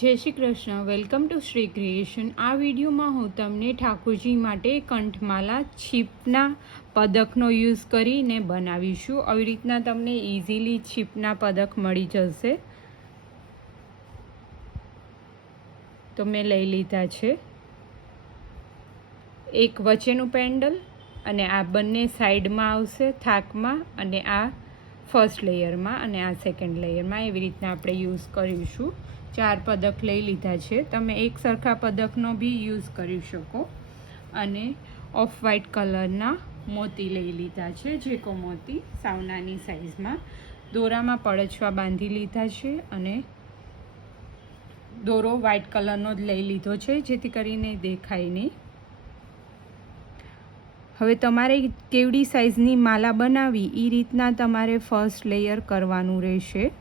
જય Shri Krishna. Welcome to Shri creation. આ વિડીયોમાં હું તમને ઠાકોરજી માટે કંઠમાલા છીપના પદકનો યુઝ કરીને બનાવીશું. આવી રીતના તમને ઇઝીલી છીપના પદક મળી જશે. તો મેં લઈ લીધા છે એક વચ્ચેનું પેન્ડલ, અને આ બંને સાઈડમાં આવશે થાકમાં, અને આ ફર્સ્ટ લેયરમાં અને આ સેકન્ડ લેયરમાં. એવી રીતના આપણે યુઝ કરીશું. 4 પદક લઈ લીધા છે. તમે એક સરખા પદકનો બી યુઝ કરી શકો. અને ઓફ વ્હાઈટ કલરના મોતી લઈ લીધા છે, જેકો મોતી સાવ નાની સાઇઝમાં. દોરામાં પડછવા બાંધી લીધા છે, અને દોરો વ્હાઈટ કલરનો જ લઈ લીધો છે, જેથી કરીને દેખાય નહીં. હવે તમારે કેવડી સાઇઝની માલા બનાવી એ રીતના તમારે ફર્સ્ટ લેયર કરવાનું રહેશે.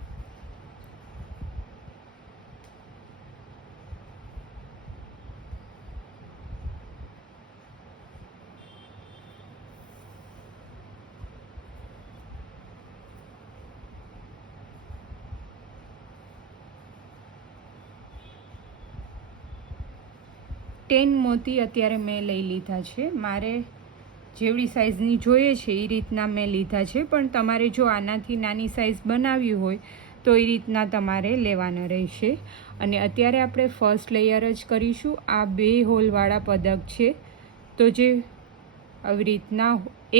ટેન મોતી અત્યારે મેં લઈ લીધા છે. મારે જેવડી સાઇઝની જોઈએ છે એ રીતના મેં લીધા છે, પણ તમારે જો આનાથી નાની સાઇઝ બનાવવી હોય તો એ રીતના તમારે લેવાના રહેશે. અને અત્યારે આપણે ફર્સ્ટ લેયર જ કરીશું. આ 2 હોલવાળા પદક છે, તો જે આવી રીતના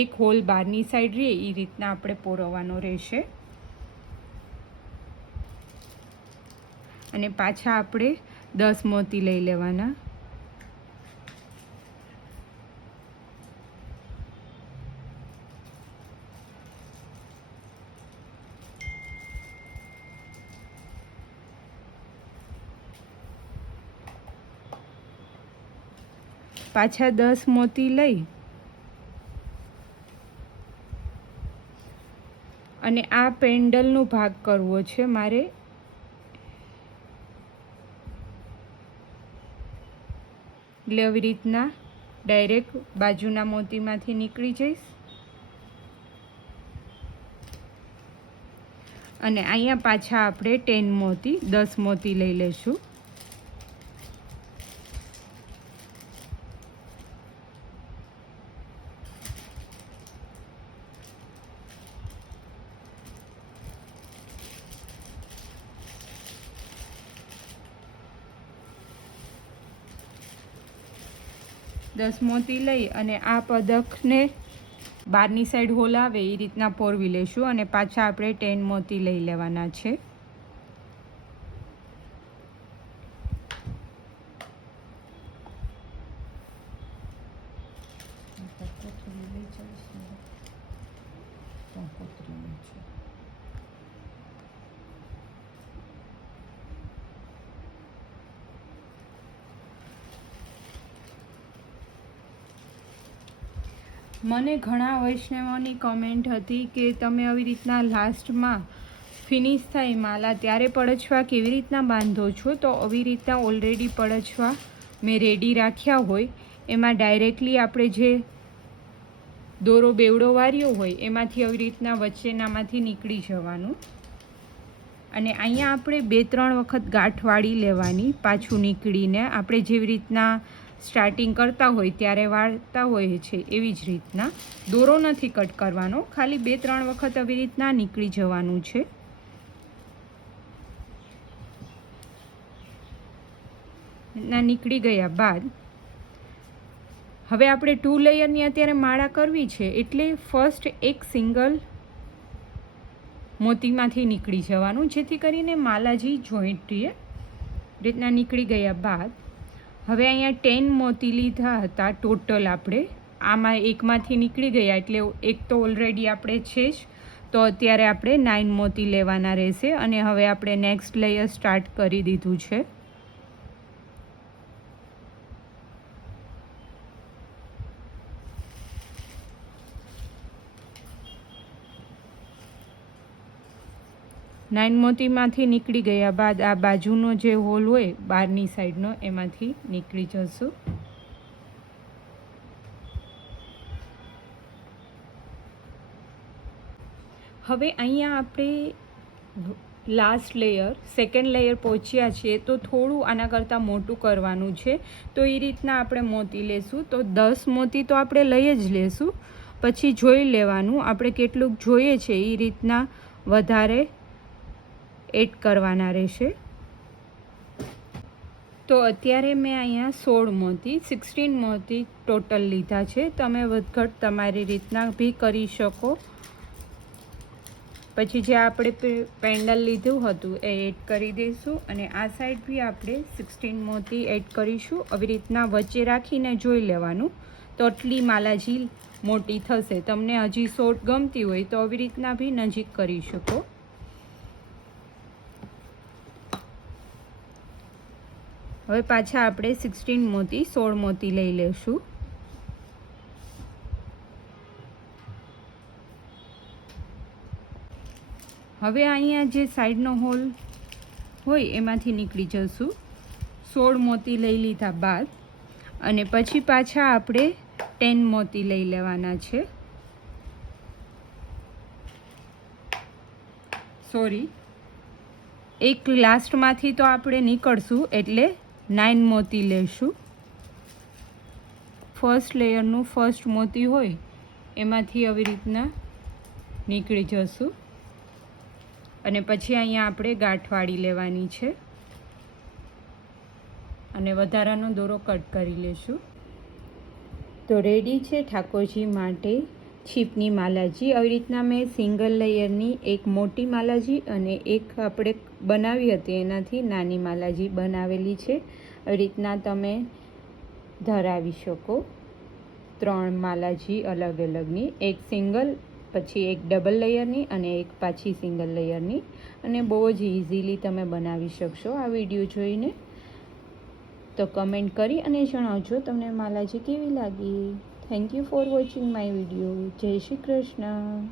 એક હોલ બહારની સાઈડ રહે એ રીતના આપણે પોરવવાનો રહેશે. અને પાછા આપણે 10 મોતી લઈ લેવાના. પાછા 10 મોતી લઈ અને આ પેન્ડલનો ભાગ કરવો છે મારે. એટલે આવી રીતના ડાયરેક્ટ બાજુના મોતીમાંથી નીકળી જઈશ. અને અહીંયા પાછા આપણે 10 મોતી 10 મોતી લઈ લઈશું. દસ મોતી લઈ અને આ પદકને બહારની સાઈડ હોલ આવે એ રીતના પોરવી લઈશું. અને પાછા આપણે 10 મોતી લઈ લેવાના છે. મને ઘણા વૈષ્ણવોની કમેન્ટ હતી કે તમે આવી રીતના લાસ્ટમાં ફિનિશ થાય માલા ત્યારે પડછવા કેવી રીતના બાંધો છો. તો આવી રીતના ઓલરેડી પડછવા મેં રેડી રાખ્યા હોય, એમાં ડાયરેક્ટલી આપણે જે દોરો બેવડો વાર્યો હોય એમાંથી આવી રીતના વચ્ચેનામાંથી નીકળી જવાનું. અને અહીંયા આપણે 2-3 વખત ગાંઠ વાળી લેવાની. પાછું નીકળીને આપણે જેવી રીતના સ્ટાર્ટિંગ કરતા હોય ત્યારે વાળતા હોય છે એવી જ રીતના. દોરો નથી કટ કરવાનો, ખાલી 2-3 વખત આવી રીતના નીકળી જવાનું છે. નીકળી ગયા બાદ હવે આપણે 2 લેયરની અત્યારે માળા કરવી છે, એટલે ફર્સ્ટ એક સિંગલ મોતીમાંથી નીકળી જવાનું, જેથી કરીને માલાજી જોઈન્ટ રહે. રીતના નીકળી ગયા બાદ હવે અહીંયા 10 મોતી લીધા હતા ટોટલ આપણે. આમાં એકમાંથી નીકળી ગયા એટલે એક તો ઓલરેડી આપણે છે જ, તો અત્યારે આપણે 9 મોતી લેવાના રહેશે. અને હવે આપણે નેક્સ્ટ લેયર સ્ટાર્ટ કરી દીધું છે. નાઇન મોતીમાંથી નીકળી ગયા બાદ આ બાજુનો જે હોલ હોય બહારની સાઈડનો એમાંથી નીકળી જશું. હવે અહીંયા આપણે લાસ્ટ લેયર સેકન્ડ લેયર પહોંચ્યા છીએ તો થોડું આના કરતાં મોટું કરવાનું છે. તો એ રીતના આપણે મોતી લેશું. તો 10 મોતી તો આપણે લઈ જ લેશું, પછી જોઈ લેવાનું આપણે કેટલુંક જોઈએ છે એ રીતના વધારે એડ કરવાના રહેશે. તો અત્યારે મેં અહીંયા 16 મોતી ટોટલ લીધા છે. તમે વધઘટ તમારી રીતના બી કરી શકો. પછી જે આપણે પેન્ડલ લીધું હતું એ એડ કરી દઈશું અને આ સાઈડ બી આપણે 16 મોતી એડ કરીશું. આવી રીતના વચ્ચે રાખીને જોઈ લેવાનું તો આટલી માલાજી મોટી થશે. તમને હજી શોર્ટ ગમતી હોય તો આવી રીતના બી નજીક કરી શકો. હવે પાછા આપણે 16 મોતી 16 મોતી લઈ લેશું. હવે અહીંયા જે સાઈડનો હોલ હોય એમાંથી નીકળી જશું. 16 મોતી લઈ લીધા બાદ અને પછી પાછા આપણે 10 મોતી લઈ લેવાના છે. એક લાસ્ટમાંથી તો આપણે નીકળશું એટલે 9 મોતી લેશું. ફર્સ્ટ લેયરનું ફર્સ્ટ મોતી હોય એમાંથી આવી રીતના નીકળી જશું અને પછી અહીંયા આપણે ગાંઠવાળી લેવાની છે અને વધારાનો દોરો કટ કરી લેશું. તો રેડી છે ઠાકોરજી માટે છીપની માલાજી. આવી રીતના મેં સિંગલ લેયરની એક મોટી માલાજી અને એક આપણે બનાવી હતી એનાથી નાની માલાજી બનાવેલી છે. આવી રીતના તમે ધરાવી શકો 3 માલાજી અલગ અલગની, એક સિંગલ, પછી એક ડબલ લેયરની અને એક પાછી સિંગલ લેયરની. અને બહુ જ ઇઝીલી તમે બનાવી શકશો આ વિડીયો જોઈને. તો કમેન્ટ કરી અને જણાવજો તમને માલાજી કેવી લાગી. Thank you for watching my video. જય શ્રી કૃષ્ણ.